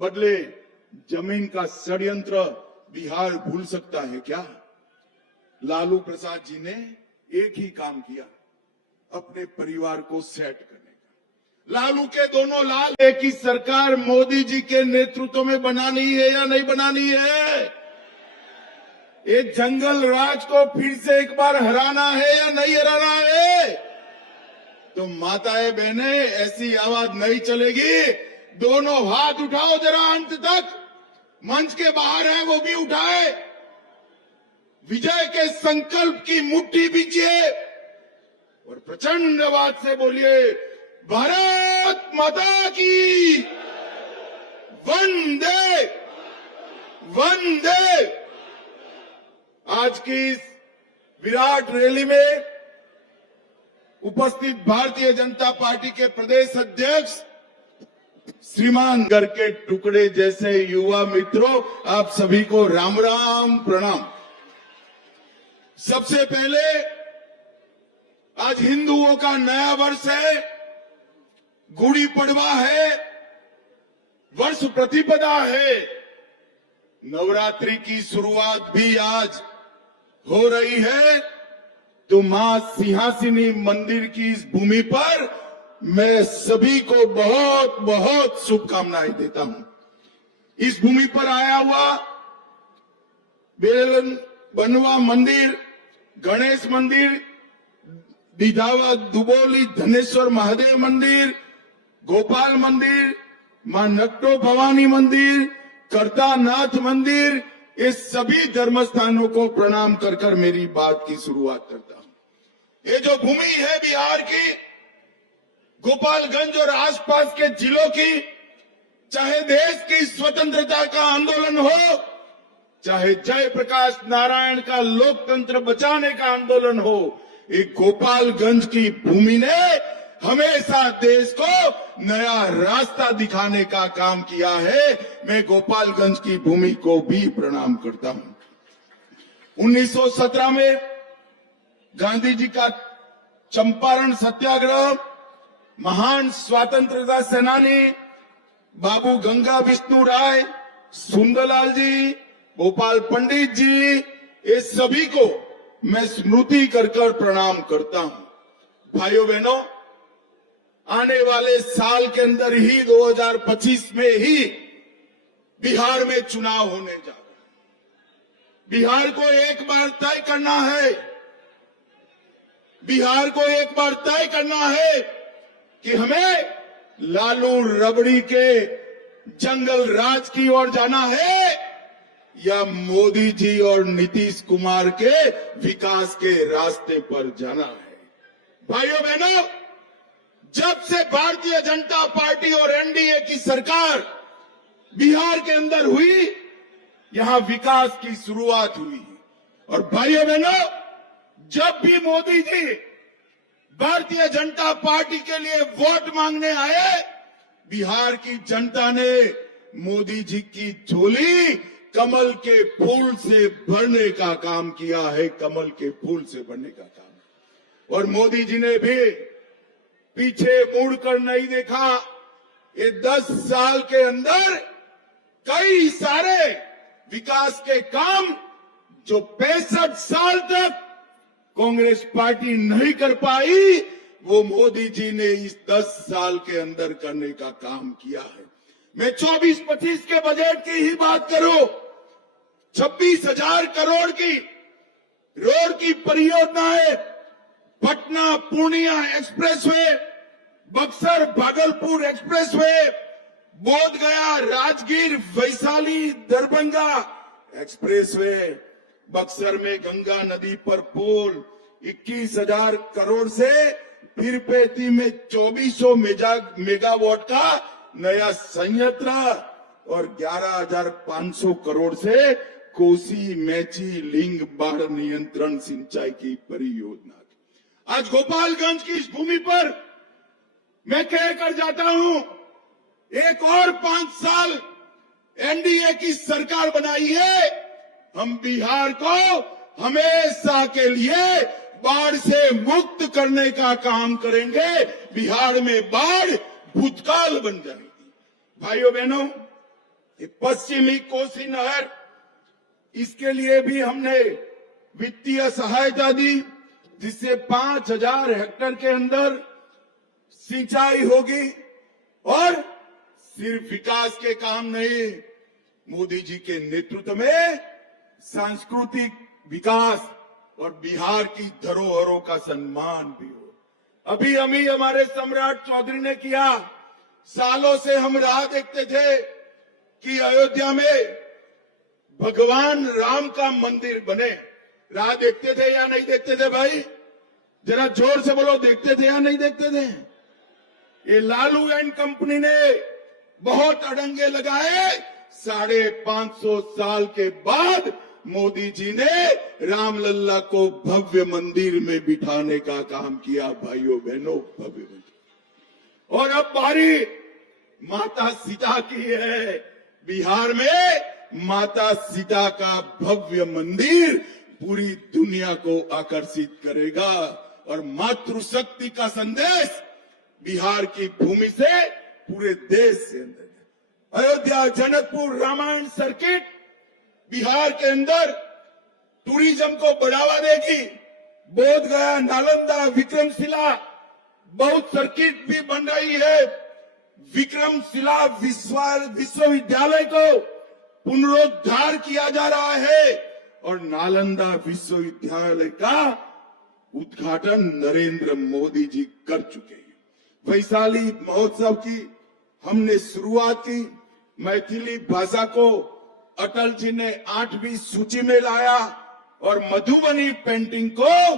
बदले जमीन का षड्यंत्र बिहार भूल सकता है क्या? लालू प्रसाद जी ने एक ही काम किया, अपने परिवार को सेट करने का। लालू के दोनों लाल एक ही सरकार मोदी जी के नेतृत्व में बनानी है या नहीं बनानी है? ये जंगल राज को फिर से एक बार हराना है या नहीं हराना है? तो माताएं बहनें, ऐसी आवाज नहीं चलेगी। दोनों हाथ उठाओ जरा अंत तक। मंच के बाहर है वो भी उठाए। विजय के संकल्प की मुट्ठी बीजिए और प्रचंड आवाज से बोलिए, भारत माता की वंदे वंदे। आज की इस विराट रैली में उपस्थित भारतीय जनता पार्टी के प्रदेश अध्यक्ष श्रीमान घर के टुकड़े जैसे युवा मित्रों, आप सभी को राम राम प्रणाम। सबसे पहले आज हिंदुओं का नया वर्ष है, गुड़ी पड़वा है, वर्ष प्रतिपदा है। नवरात्रि की शुरुआत भी आज हो रही है। तो मां सिंहासिनी मंदिर की इस भूमि पर मैं सभी को बहुत बहुत शुभकामनाएं देता हूं। इस भूमि पर आया हुआ बेलन बनवा मंदिर, गणेश मंदिर, दिधावा दुबोली धनेश्वर महादेव मंदिर, गोपाल मंदिर, मां नट्टो भवानी मंदिर, करतानाथ मंदिर, ये सभी धर्म स्थानों को प्रणाम कर कर मेरी बात की शुरुआत करता हूं। ये जो भूमि है बिहार की, गोपालगंज और आसपास के जिलों की, चाहे देश की स्वतंत्रता का आंदोलन हो, चाहे जयप्रकाश नारायण का लोकतंत्र बचाने का आंदोलन हो, एक गोपालगंज की भूमि ने हमेशा देश को नया रास्ता दिखाने का काम किया है। मैं गोपालगंज की भूमि को भी प्रणाम करता हूं। 1917 में गांधी जी का चंपारण सत्याग्रह, महान स्वतंत्रता सेनानी बाबू गंगा विष्णु राय, सुंदरलाल जी, गोपाल पंडित जी, ये सभी को मैं स्मृति कर कर प्रणाम करता हूं। भाइयों बहनों, आने वाले साल के अंदर ही 2025 में ही बिहार में चुनाव होने जा रहा है। बिहार को एक बार तय करना है, बिहार को एक बार तय करना है कि हमें लालू रबड़ी के जंगल राज की ओर जाना है या मोदी जी और नीतीश कुमार के विकास के रास्ते पर जाना है। भाइयों बहनों, जब से भारतीय जनता पार्टी और एनडीए की सरकार बिहार के अंदर हुई, यहां विकास की शुरुआत हुई। और भाइयों बहनों, जब भी मोदी जी भारतीय जनता पार्टी के लिए वोट मांगने आए, बिहार की जनता ने मोदी जी की झोली कमल के फूल से भरने का काम किया है, कमल के फूल से भरने का काम। और मोदी जी ने भी पीछे मुड़कर नहीं देखा। ये 10 साल के अंदर कई सारे विकास के काम जो 65 साल तक कांग्रेस पार्टी नहीं कर पाई, वो मोदी जी ने इस 10 साल के अंदर करने का काम किया है। मैं 24-25 के बजट की ही बात करूं, 26,000 करोड़ की रोड की परियोजनाएं, पटना पूर्णिया एक्सप्रेसवे, बक्सर भागलपुर एक्सप्रेसवे, बोध गया राजगीर वैशाली दरभंगा एक्सप्रेसवे, बक्सर में गंगा नदी पर पुल, 21,000 करोड़ से पीरपेटी में 2400 मेगावाट का नया संयंत्र और 11,500 करोड़ से कोसी मैची लिंग बाढ़ नियंत्रण सिंचाई की परियोजना। आज गोपालगंज की इस भूमि पर मैं कह कर जाता हूं, एक और 5 साल एनडीए की सरकार बनाई है, हम बिहार को हमेशा के लिए बाढ़ से मुक्त करने का काम करेंगे। बिहार में बाढ़ भूतकाल बन जाएगी। भाइयों बहनों, ये पश्चिमी कोसी नहर, इसके लिए भी हमने वित्तीय सहायता दी, जिससे 5000 हेक्टेयर के अंदर सिंचाई होगी। और सिर्फ विकास के काम नहीं, मोदी जी के नेतृत्व में सांस्कृतिक विकास और बिहार की धरोहरों का सम्मान भी हो। अभी हमारे सम्राट चौधरी ने किया। सालों से हम राह देखते थे कि अयोध्या में भगवान राम का मंदिर बने। राह देखते थे या नहीं देखते थे भाई? जरा जोर से बोलो, देखते थे या नहीं देखते थे? ये लालू एंड कंपनी ने बहुत अड़ंगे लगाए। 550 साल के बाद मोदी जी ने रामलल्ला को भव्य मंदिर में बिठाने का काम किया। भाइयों बहनों, भव्य मंदिर। और अब बारी माता सीता की है। बिहार में माता सीता का भव्य मंदिर पूरी दुनिया को आकर्षित करेगा और मातृशक्ति का संदेश बिहार की भूमि से पूरे देश से अयोध्या जनकपुर रामायण सर्किट बिहार के अंदर टूरिज्म को बढ़ावा देगी। बोध गया, नालंदा, विक्रमशिला बहुत सर्किट भी बन रही है। विक्रमशिला विश्वविद्यालय को पुनरुद्धार किया जा रहा है और नालंदा विश्वविद्यालय का उद्घाटन नरेंद्र मोदी जी कर चुके हैं। वैशाली महोत्सव की हमने शुरुआत की। मैथिली भाषा को अटल जी ने 8वीं सूची में लाया और मधुबनी पेंटिंग को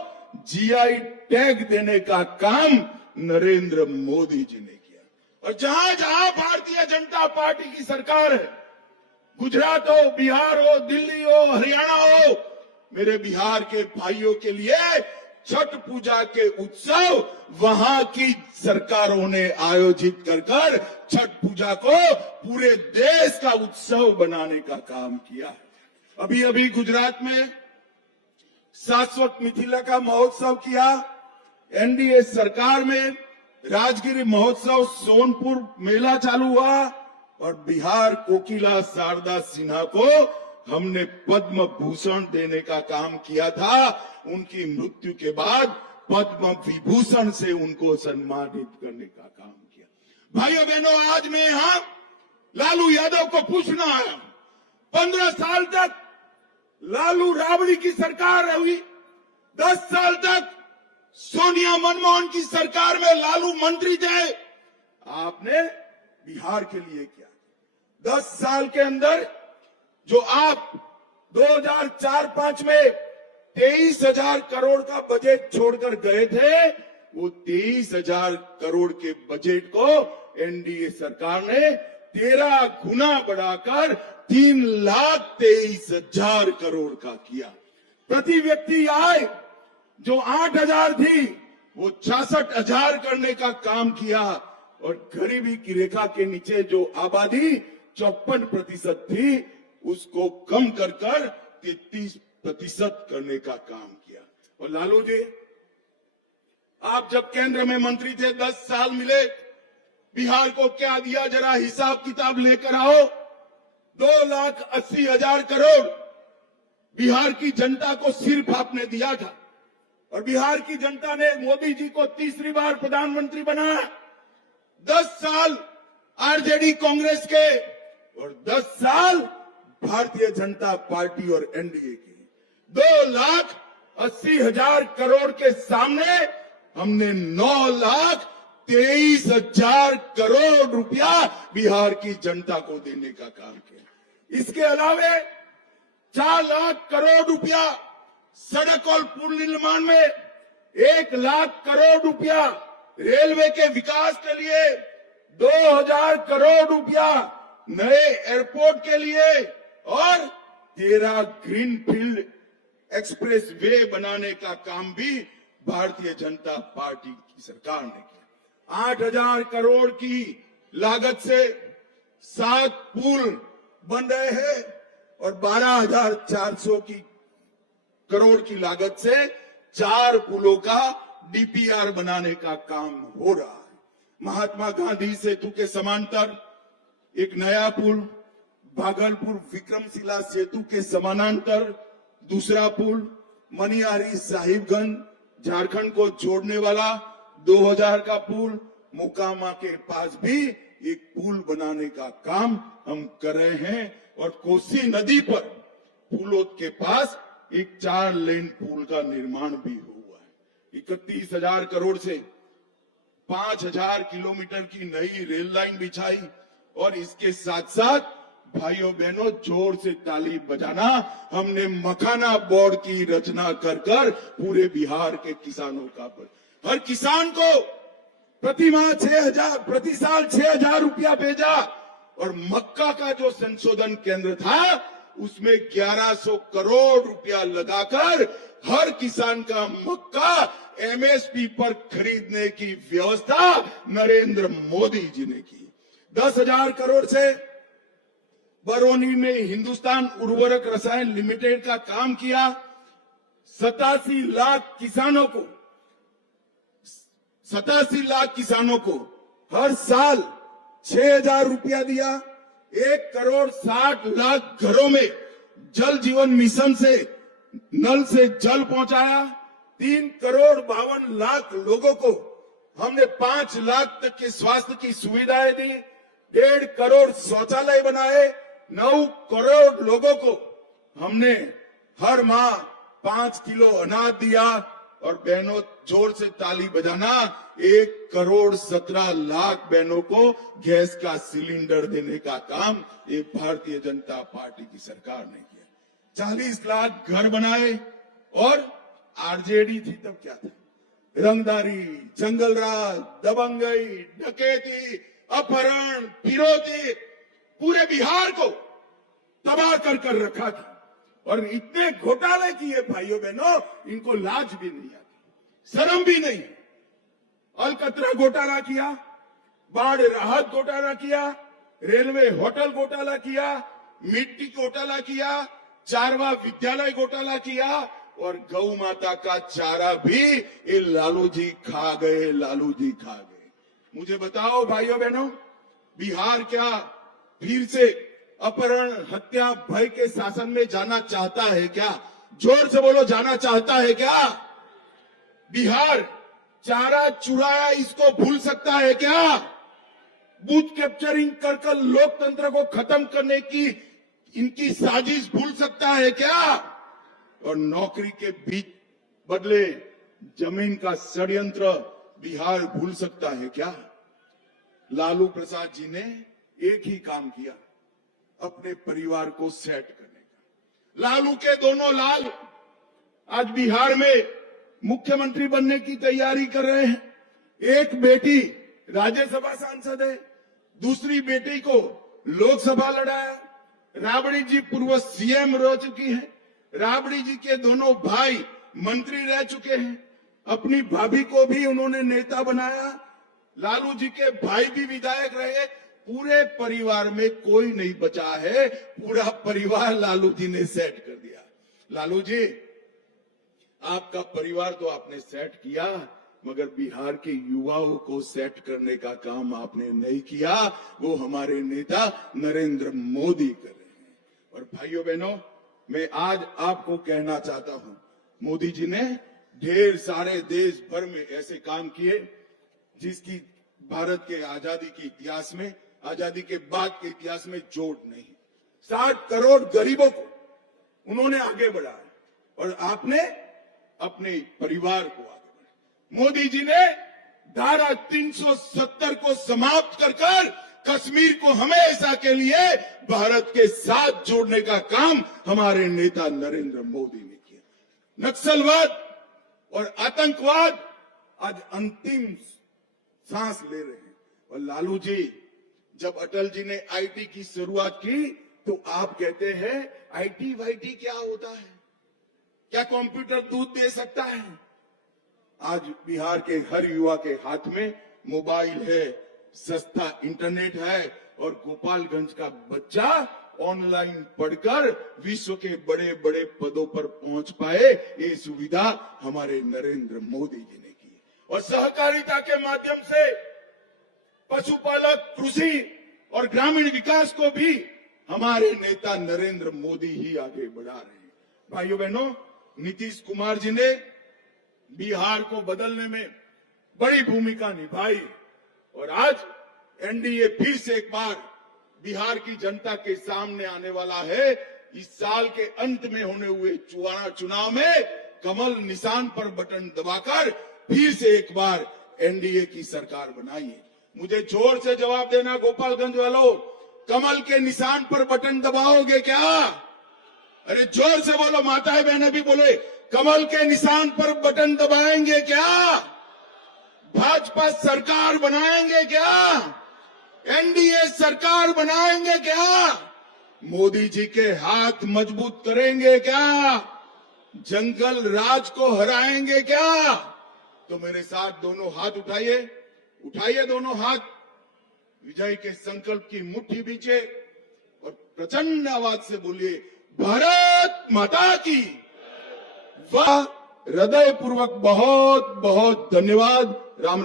जीआई टैग देने का काम नरेंद्र मोदी जी ने किया। और जहां जहां भारतीय जनता पार्टी की सरकार है, गुजरात हो, बिहार हो, दिल्ली हो, हरियाणा हो, मेरे बिहार के भाइयों के लिए छठ पूजा के उत्सव वहां की सरकारों ने आयोजित कर छठ पूजा को पूरे देश का उत्सव बनाने का काम किया है। अभी गुजरात में शाश्वत मिथिला का महोत्सव किया। एनडीए सरकार में राजगिरी महोत्सव, सोनपुर मेला चालू हुआ और बिहार कोकिला शारदा सिन्हा को हमने पद्म भूषण देने का काम किया था। उनकी मृत्यु के बाद पद्म विभूषण से उनको सम्मानित करने का काम किया। भाइयों बहनों, आज मैं यहां लालू यादव को पूछना आया। 15 साल तक लालू राबड़ी की सरकार रही। 10 साल तक सोनिया मनमोहन की सरकार में लालू मंत्री थे। आपने बिहार के लिए क्या? 10 साल के अंदर जो आप 2004-05 में 23,000 करोड़ का बजट छोड़कर गए थे, वो 23,000 करोड़ के बजट को एनडीए सरकार ने 13 गुना बढ़ाकर 3,23,000 करोड़ का किया। प्रति व्यक्ति आय जो 8,000 थी वो 66,000 करने का काम किया और गरीबी की रेखा के नीचे जो आबादी 54% थी उसको कम कर 33% करने का काम किया। और लालू जी, आप जब केंद्र में मंत्री थे, 10 साल मिले, बिहार को क्या दिया? जरा हिसाब किताब लेकर आओ। 2,80,000 करोड़ बिहार की जनता को सिर्फ आपने दिया था और बिहार की जनता ने मोदी जी को तीसरी बार प्रधानमंत्री बनाया। 10 साल आरजेडी कांग्रेस के और 10 साल भारतीय जनता पार्टी और एनडीए की। 2,80,000 करोड़ के सामने हमने 9,23,000 करोड़ रुपया बिहार की जनता को देने का काम किया। इसके अलावे 4 लाख करोड़ रुपया सड़क और पुल निर्माण में, 1 लाख करोड़ रुपया रेलवे के विकास के लिए, 2,000 करोड़ रुपया नए एयरपोर्ट के लिए और 13 ग्रीनफील्ड एक्सप्रेस वे बनाने का काम भी भारतीय जनता पार्टी की सरकार ने किया। 8,000 करोड़ की लागत से 7 पुल बन रहे हैं और 12,400 करोड़ की लागत से 4 पुलों का डीपीआर बनाने का काम हो रहा है। महात्मा गांधी सेतु के समांतर एक नया पुल, भागलपुर विक्रमशिला सेतु के समानांतर दूसरा पुल, मनिहारी साहिबगंज झारखंड को जोड़ने वाला 2000 का पुल, मोकामा के पास भी एक पुल बनाने का काम हम कर रहे हैं और कोसी नदी पर पुलों के पास एक 4 लेन पुल का निर्माण भी हुआ है। 31,000 करोड़ से 5,000 किलोमीटर की नई रेल लाइन बिछाई और इसके साथ साथ भाइयों बहनों जोर से ताली बजाना, हमने मखाना बोर्ड की रचना कर कर पूरे बिहार के किसानों का हर किसान को प्रति साल 6,000 रुपया भेजा और मक्का का जो संशोधन केंद्र था उसमें 1100 करोड़ रुपया लगाकर हर किसान का मक्का एमएसपी पर खरीदने की व्यवस्था नरेंद्र मोदी जी ने की। 10,000 करोड़ से बरौनी में हिंदुस्तान उर्वरक रसायन लिमिटेड का काम किया। 87 लाख किसानों को हर साल 6,000 रुपया दिया। 1,60,00,000 घरों में जल जीवन मिशन से नल से जल पहुंचाया। 3,52,00,000 लोगों को हमने 5 लाख तक के स्वास्थ्य की सुविधाएं दी। 1.5 करोड़ शौचालय बनाए। 9 करोड़ लोगों को हमने हर माह 5 किलो अनाज दिया और बहनों जोर से ताली बजाना, 1,17,00,000 बहनों को गैस का सिलेंडर देने का काम ये भारतीय जनता पार्टी की सरकार ने किया। 40 लाख घर बनाए और आरजेडी थी तब क्या था, रंगदारी, जंगलराज, दबंगई, डकैती, अपहरण, फिरौती पूरे बिहार को तबाह कर रखा था और इतने घोटाले किए भाइयों बहनों, इनको लाज भी नहीं आती, शर्म भी नहीं। अलकतरा घोटाला किया, बाढ़ राहत घोटाला किया, रेलवे होटल घोटाला किया, मिट्टी घोटाला किया, चारवा विद्यालय घोटाला किया और गौ माता का चारा भी ये लालू जी खा गए। मुझे बताओ भाइयों बहनों, बिहार क्या फिर से अपहरण, हत्या, भय के शासन में जाना चाहता है क्या? जोर से बोलो, जाना चाहता है क्या? बिहार चारा चुराया इसको भूल सकता है क्या? बूथ कैप्चरिंग कर लोकतंत्र को खत्म करने की इनकी साजिश भूल सकता है क्या? और नौकरी के बीच बदले जमीन का षड्यंत्र बिहार भूल सकता है क्या? लालू प्रसाद जी ने एक ही काम किया, अपने परिवार को सेट करने का। लालू के दोनों लाल आज बिहार में मुख्यमंत्री बनने की तैयारी कर रहे हैं। एक बेटी राज्यसभा सांसद है, दूसरी बेटी को लोकसभा लड़ाया। राबड़ी जी पूर्व सीएम रह चुकी है। राबड़ी जी के दोनों भाई मंत्री रह चुके हैं। अपनी भाभी को भी उन्होंने नेता बनाया। लालू जी के भाई भी विधायक रहे। पूरे परिवार में कोई नहीं बचा है, पूरा परिवार लालू जी ने सेट कर दिया। लालू जी, आपका परिवार तो आपने सेट किया, मगर बिहार के युवाओं को सेट करने का काम आपने नहीं किया। वो हमारे नेता नरेंद्र मोदी कर रहे हैं। और भाइयों बहनों, मैं आज आपको कहना चाहता हूं, मोदी जी ने ढेर सारे देश भर में ऐसे काम किए जिसकी भारत के आजादी के इतिहास में, आजादी के बाद के इतिहास में जोड़ नहीं। 60 करोड़ गरीबों को उन्होंने आगे बढ़ाया और आपने अपने परिवार को आगे बढ़ाया। मोदी जी ने धारा 370 को समाप्त कर कश्मीर को हमेशा के लिए भारत के साथ जोड़ने का काम हमारे नेता नरेंद्र मोदी ने किया। नक्सलवाद और आतंकवाद आज अंतिम सांस ले रहे हैं। और लालू जी, जब अटल जी ने आईटी की शुरुआत की तो आप कहते हैं आईटी वाईटी क्या होता है, क्या कंप्यूटर दूध दे सकता है? आज बिहार के हर युवा के हाथ में मोबाइल है, सस्ता इंटरनेट है और गोपालगंज का बच्चा ऑनलाइन पढ़कर विश्व के बड़े बड़े पदों पर पहुंच पाए। ये सुविधा हमारे नरेंद्र मोदी जी ने की। और सहकारिता के माध्यम से पशुपालक, कृषि और ग्रामीण विकास को भी हमारे नेता नरेंद्र मोदी ही आगे बढ़ा रहे हैं। भाइयों बहनों, नीतीश कुमार जी ने बिहार को बदलने में बड़ी भूमिका निभाई और आज एनडीए फिर से एक बार बिहार की जनता के सामने आने वाला है। इस साल के अंत में होने हुए चुनाव में कमल निशान पर बटन दबाकर फिर से एक बार एनडीए की सरकार बनाइए। मुझे जोर से जवाब देना गोपालगंज वालों, कमल के निशान पर बटन दबाओगे क्या? अरे जोर से बोलो, माताएं बहनें भी बोले, कमल के निशान पर बटन दबाएंगे क्या? भाजपा सरकार बनाएंगे क्या? एनडीए सरकार बनाएंगे क्या? मोदी जी के हाथ मजबूत करेंगे क्या? जंगल राज को हराएंगे क्या? तो मेरे साथ दोनों हाथ उठाइए, उठाइए दोनों हाथ, विजय के संकल्प की मुट्ठी बीचे और प्रचंड आवाज से बोलिए, भारत माता की। वाह, हृदय पूर्वक बहुत बहुत धन्यवाद। राम